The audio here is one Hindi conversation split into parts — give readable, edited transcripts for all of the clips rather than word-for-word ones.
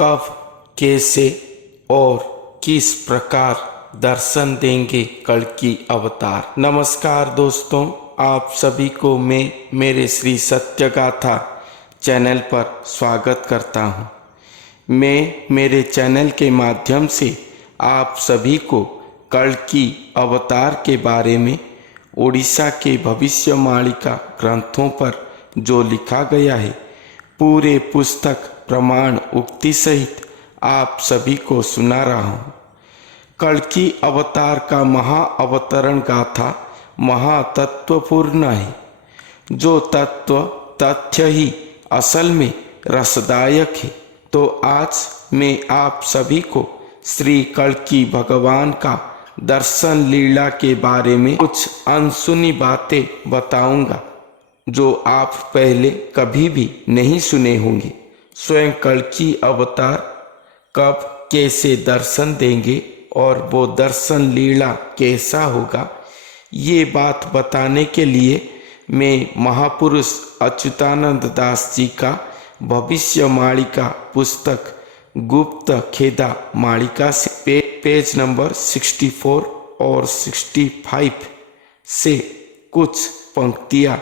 कब, कैसे और किस प्रकार दर्शन देंगे कल्कि अवतार। नमस्कार दोस्तों, आप सभी को मैं मेरे श्री सत्यगाथा चैनल पर स्वागत करता हूँ। मैं मेरे चैनल के माध्यम से आप सभी को कल्कि अवतार के बारे में ओडिशा के भविष्यवाणिका ग्रंथों पर जो लिखा गया है पूरे पुस्तक प्रमाण उक्ति सहित आप सभी को सुना रहा हूँ। कल्कि अवतार का महा अवतरण गाथा महातत्वपूर्ण है। जो तत्व तथ्य ही असल में रसदायक है। तो आज मैं आप सभी को श्री कल्कि भगवान का दर्शन लीला के बारे में कुछ अनसुनी बातें बताऊंगा जो आप पहले कभी भी नहीं सुने होंगे। स्वयं कल्कि अवतार कब कैसे दर्शन देंगे और वो दर्शन लीला कैसा होगा, ये बात बताने के लिए मैं महापुरुष अच्युतानंद दास जी का भविष्यवाणिका पुस्तक गुप्त खेदा मालिका से पेज नंबर 64 और 65 से कुछ पंक्तियाँ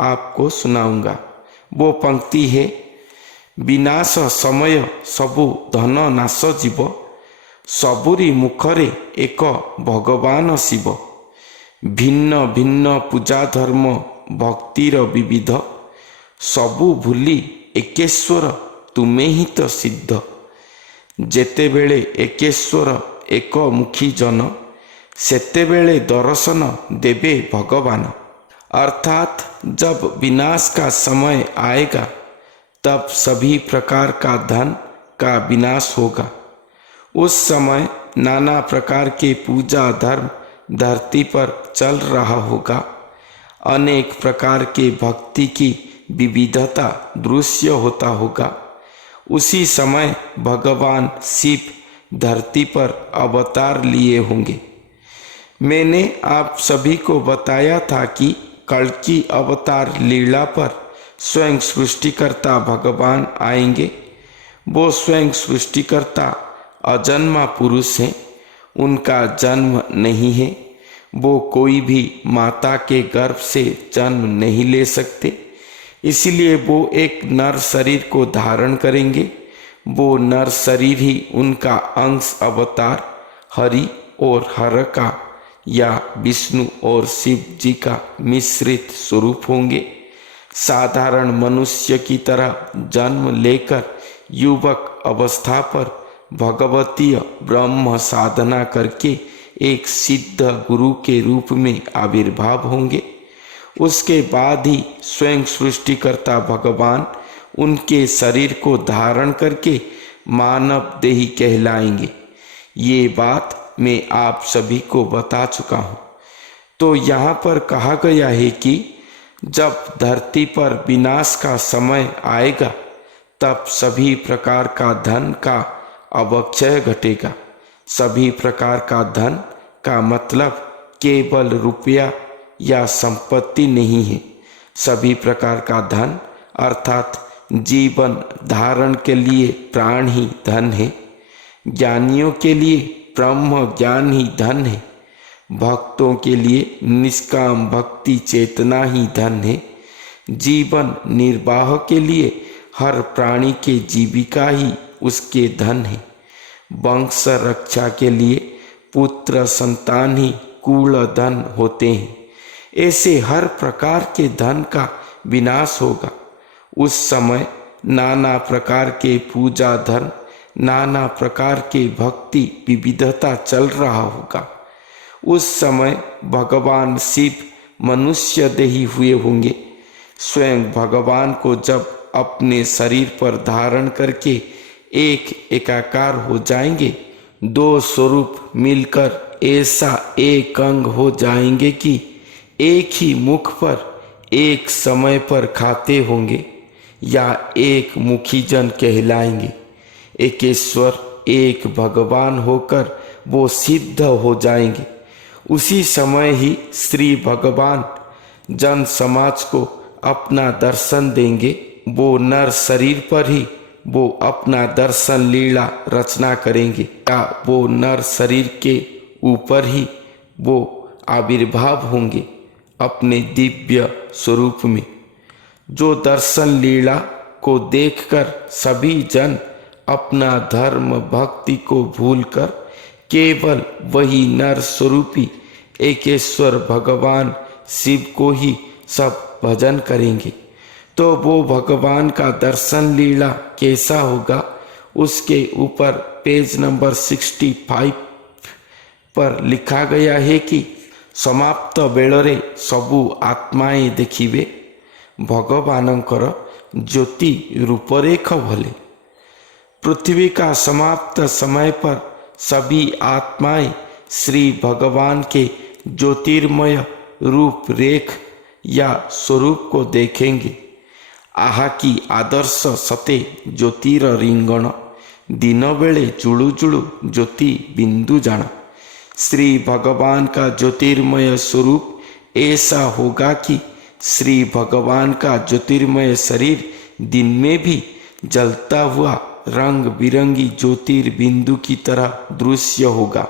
आपको सुनाऊंगा। वो पंक्ति है, विनाश समय सबु धन नाश जीव, सबुरी मुखरे एक भगवान शिव, भिन्न भिन्न पूजा धर्म भक्तिर विविध, सबु भूली एकेश्वर तुमे ही तो सिद्ध, जेतेबेले एकेश्वर एक मुखी जन, सेतेबेले दर्शन देवे भगवान। अर्थात जब विनाश का समय आएगा तब सभी प्रकार का धन का विनाश होगा। उस समय नाना प्रकार के पूजा धर्म धरती पर चल रहा होगा। अनेक प्रकार के भक्ति की विविधता दृश्य होता होगा। उसी समय भगवान शिव धरती पर अवतार लिए होंगे। मैंने आप सभी को बताया था कि कल्कि अवतार लीला पर स्वयं सृष्टिकर्ता भगवान आएंगे। वो स्वयं सृष्टिकर्ता अजन्मा पुरुष हैं। उनका जन्म नहीं है। वो कोई भी माता के गर्भ से जन्म नहीं ले सकते। इसलिए वो एक नर शरीर को धारण करेंगे। वो नर शरीर ही उनका अंश अवतार हरि और हर का या विष्णु और शिव जी का मिश्रित स्वरूप होंगे। साधारण मनुष्य की तरह जन्म लेकर युवक अवस्था पर भगवतीय ब्रह्म साधना करके एक सिद्ध गुरु के रूप में आविर्भाव होंगे। उसके बाद ही स्वयं सृष्टिकर्ता भगवान उनके शरीर को धारण करके मानव देही कहलाएंगे। ये बात मैं आप सभी को बता चुका हूँ। तो यहाँ पर कहा गया है कि जब धरती पर विनाश का समय आएगा तब सभी प्रकार का धन का अवक्षय घटेगा। सभी प्रकार का धन का मतलब केवल रुपया या संपत्ति नहीं है। सभी प्रकार का धन अर्थात जीवन धारण के लिए प्राण ही धन है। ज्ञानियों के लिए ब्रह्म ज्ञान ही धन है। भक्तों के लिए निष्काम भक्ति चेतना ही धन है। जीवन निर्वाह के लिए हर प्राणी के जीविका ही उसके धन है। वंश रक्षा के लिए पुत्र संतान ही कुल धन होते हैं। ऐसे हर प्रकार के धन का विनाश होगा। उस समय नाना प्रकार के पूजा धर्म, नाना प्रकार के भक्ति विविधता चल रहा होगा। उस समय भगवान शिव मनुष्य देही हुए होंगे। स्वयं भगवान को जब अपने शरीर पर धारण करके एक एकाकार हो जाएंगे, दो स्वरूप मिलकर ऐसा एक अंग हो जाएंगे कि एक ही मुख पर एक समय पर खाते होंगे या एक मुखी जन कहलाएंगे। एकेश्वर एक भगवान होकर वो सिद्ध हो जाएंगे। उसी समय ही श्री भगवान जन समाज को अपना दर्शन देंगे। वो नर शरीर पर ही वो अपना दर्शन लीला रचना करेंगे, या वो नर शरीर के ऊपर ही वो आविर्भाव होंगे अपने दिव्य स्वरूप में। जो दर्शन लीला को देखकर सभी जन अपना धर्म भक्ति को भूलकर केवल वही नर स्वरूपी एकेश्वर भगवान शिव को ही सब भजन करेंगे, तो वो भगवान का दर्शन लीला कैसा होगा, उसके ऊपर पेज नंबर 65 पर लिखा गया है कि समाप्त बेଳରେ सबु आत्माएं देखिवे भगवानंकर ज्योति रूपरेख भले। पृथ्वी का समाप्त समय पर सभी आत्माएं श्री भगवान के ज्योतिर्मय रूप रेख या स्वरूप को देखेंगे। आहा की आदर्श सते ज्योतिर रिंगण दिन बेले जुड़ू जुड़ू ज्योति बिंदु जाना। श्री भगवान का ज्योतिर्मय स्वरूप ऐसा होगा कि श्री भगवान का ज्योतिर्मय शरीर दिन में भी जलता हुआ रंग बिरंगी ज्योतिर्बिंदु की तरह दृश्य होगा।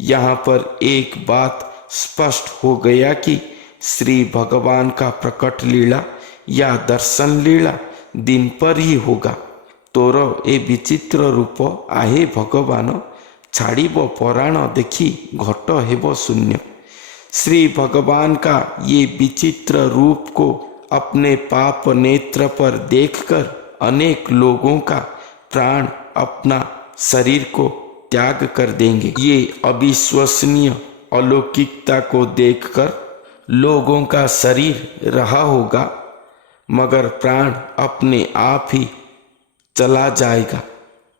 यहाँ पर एक बात स्पष्ट हो गया कि श्री भगवान का प्रकट लीला या दर्शन लीला दिन पर ही होगा। तोर ए विचित्र रूप आहे भगवान छाड़िब पराण देखी घट हेब शून्य। श्री भगवान का ये विचित्र रूप को अपने पाप नेत्र पर देखकर अनेक लोगों का प्राण अपना शरीर को त्याग कर देंगे। ये अविश्वसनीय अलौकिकता को देखकर लोगों का शरीर रहा होगा, मगर प्राण अपने आप ही चला जाएगा।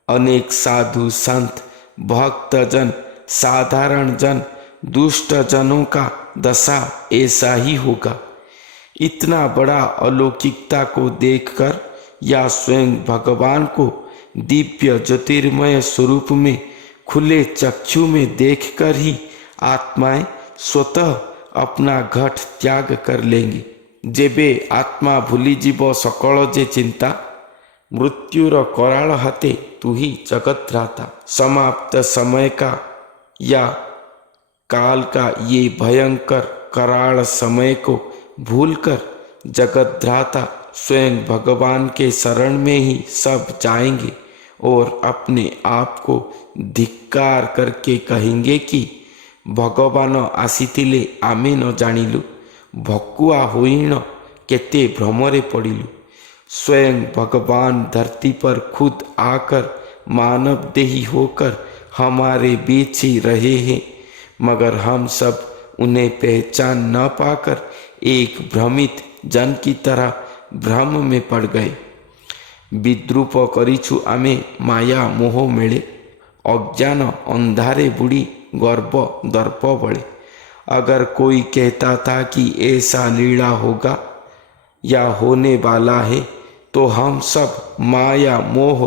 अनेक साधु संत भक्तजन साधारण जन दुष्ट जनों का दशा ऐसा ही होगा। इतना बड़ा अलौकिकता को देखकर या स्वयं भगवान को दिव्य ज्योतिर्मय स्वरूप में खुले चक्षु में देखकर ही आत्माएं स्वतः अपना घट त्याग कर लेंगे। जेबे आत्मा भूली जीव सकल जे चिंता मृत्युर कराल हाथे तू ही जगतराता। समाप्त समय का या काल का ये भयंकर कराल समय को भूलकर जगतराता स्वयं भगवान के शरण में ही सब जाएंगे और अपने आप को धिक्कार करके कहेंगे कि भगवान आसीथिले आमे न जानिलु, भकुआ होइण केते भ्रमरे पड़िलु। स्वयं भगवान धरती पर खुद आकर मानव देही होकर हमारे बीच ही रहे हैं, मगर हम सब उन्हें पहचान न पाकर एक भ्रमित जन की तरह भ्रम में पड़ गए। विद्रूप करिछु आमे माया मोह मेले, अज्ञान अंधारे बुड़ी गर्व दर्प बड़े। अगर कोई कहता था कि ऐसा लीला होगा या होने वाला है, तो हम सब माया मोह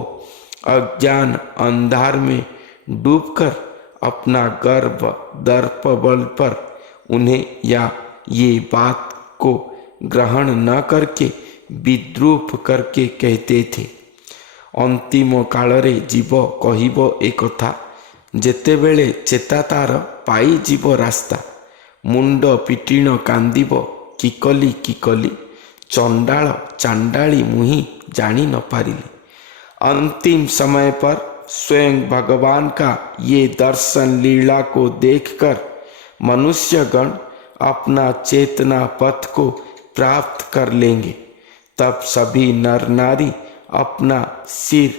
अज्ञान अंधार में डूबकर अपना गर्व दर्प बल पर उन्हें या ये बात को ग्रहण न करके विद्रूप करके कहते थे। अंतिम कालरे जीव कहिब ए कथा, जेतेबेले चेता तार पाई जीव रास्ता। मुंड पिटीण कांदिब किकली किकली, चंडाल चांडाली मुही जानी न पारिली। अंतिम समय पर स्वयं भगवान का ये दर्शन लीला को देखकर मनुष्यगण अपना चेतना पथ को प्राप्त कर लेंगे। तब सभी नर नारी अपना सिर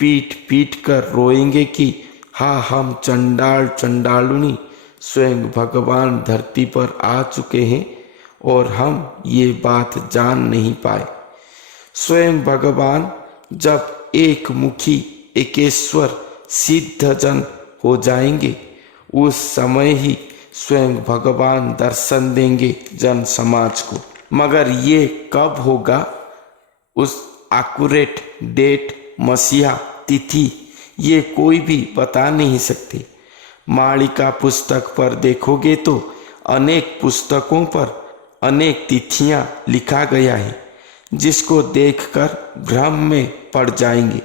पीट पीट कर रोएंगे कि हाँ, हम चंडाल चंडालुनी स्वयं भगवान धरती पर आ चुके हैं और हम ये बात जान नहीं पाए। स्वयं भगवान जब एक मुखी एकेश्वर सिद्ध जन हो जाएंगे, उस समय ही स्वयं भगवान दर्शन देंगे जन समाज को। मगर ये कब होगा, उस एक्यूरेट डेट मसीहा तिथि ये कोई भी बता नहीं सकते। मालिका पुस्तक पर देखोगे तो अनेक पुस्तकों पर अनेक तिथियां लिखा गया है, जिसको देखकर भ्रम में पड़ जाएंगे।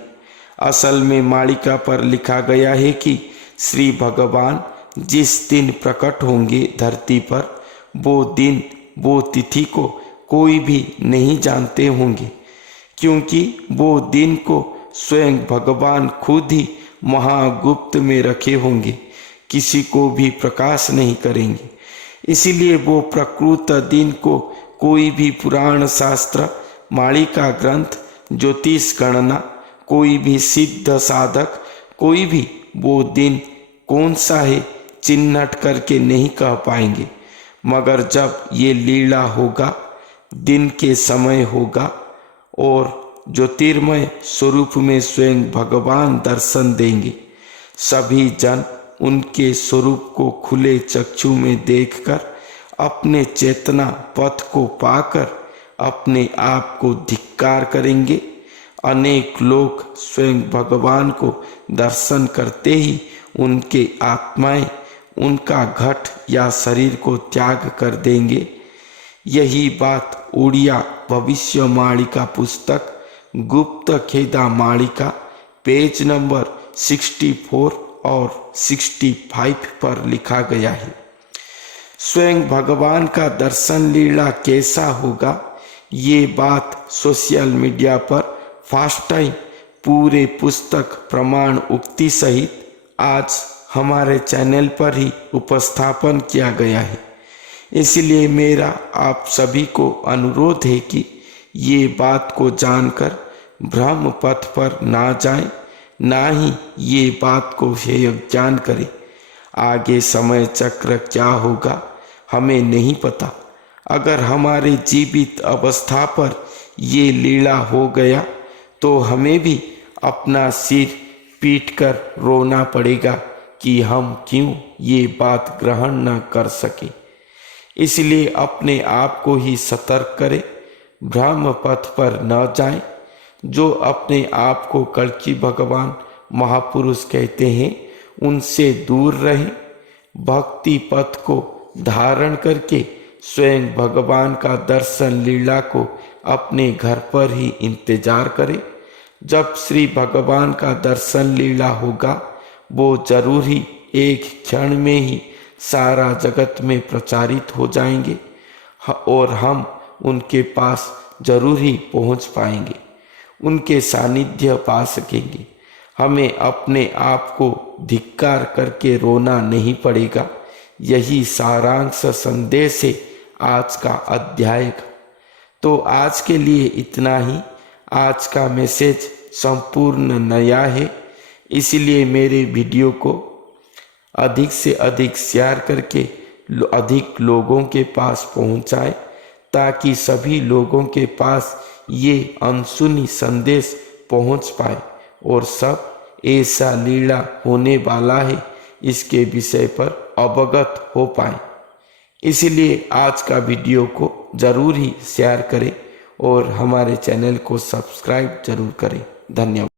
असल में मालिका पर लिखा गया है कि श्री भगवान जिस दिन प्रकट होंगे धरती पर, वो दिन वो तिथि को कोई भी नहीं जानते होंगे, क्योंकि वो दिन को स्वयं भगवान खुद ही महागुप्त में रखे होंगे, किसी को भी प्रकाश नहीं करेंगे। इसीलिए वो प्रकृत दिन को कोई भी पुराण शास्त्र, मालिका ग्रंथ, ज्योतिष गणना, कोई भी सिद्ध साधक, कोई भी वो दिन कौन सा है चिन्हट करके नहीं कह पाएंगे। मगर जब ये लीला होगा, दिन के समय होगा और ज्योतिर्मय स्वरूप में स्वयं भगवान दर्शन देंगे, सभी जन उनके स्वरूप को खुले चक्षु में देखकर अपने चेतना पथ को पाकर अपने आप को धिक्कार करेंगे। अनेक लोग स्वयं भगवान को दर्शन करते ही उनके आत्माएं उनका घट या शरीर को त्याग कर देंगे। यही बात उड़िया भविष्य मालिका पुस्तक गुप्त खेदा मालिका पेज नंबर 64 और 65 पर लिखा गया है। स्वयं भगवान का दर्शन लीला कैसा होगा, ये बात सोशल मीडिया पर फर्स्ट टाइम पूरे पुस्तक प्रमाण उक्ति सहित आज हमारे चैनल पर ही उपस्थापन किया गया है। इसलिए मेरा आप सभी को अनुरोध है कि ये बात को जानकर भ्रम पथ पर ना जाएं, ना ही ये बात को हेय ज्ञान करें। आगे समय चक्र क्या होगा हमें नहीं पता। अगर हमारे जीवित अवस्था पर ये लीला हो गया तो हमें भी अपना सिर पीट कर रोना पड़ेगा कि हम क्यों ये बात ग्रहण न कर सके। इसलिए अपने आप को ही सतर्क करें, भ्रम पथ पर न जाएं। जो अपने आप को कल्कि भगवान महापुरुष कहते हैं, उनसे दूर रहें। भक्ति पथ को धारण करके स्वयं भगवान का दर्शन लीला को अपने घर पर ही इंतजार करें। जब श्री भगवान का दर्शन लीला होगा, वो जरूर ही एक क्षण में ही सारा जगत में प्रचारित हो जाएंगे और हम उनके पास जरूर ही पहुंच पाएंगे, उनके सानिध्य पा सकेंगे। हमें अपने आप को धिक्कार करके रोना नहीं पड़ेगा। यही सारांश संदेश है आज का अध्याय का। तो आज के लिए इतना ही। आज का मैसेज संपूर्ण नया है, इसलिए मेरे वीडियो को अधिक से अधिक शेयर करके अधिक लोगों के पास पहुंचाएं, ताकि सभी लोगों के पास ये अनसुनी संदेश पहुंच पाए और सब ऐसा लीला होने वाला है इसके विषय पर अवगत हो पाए। इसलिए आज का वीडियो को जरूर ही शेयर करें और हमारे चैनल को सब्सक्राइब जरूर करें। धन्यवाद।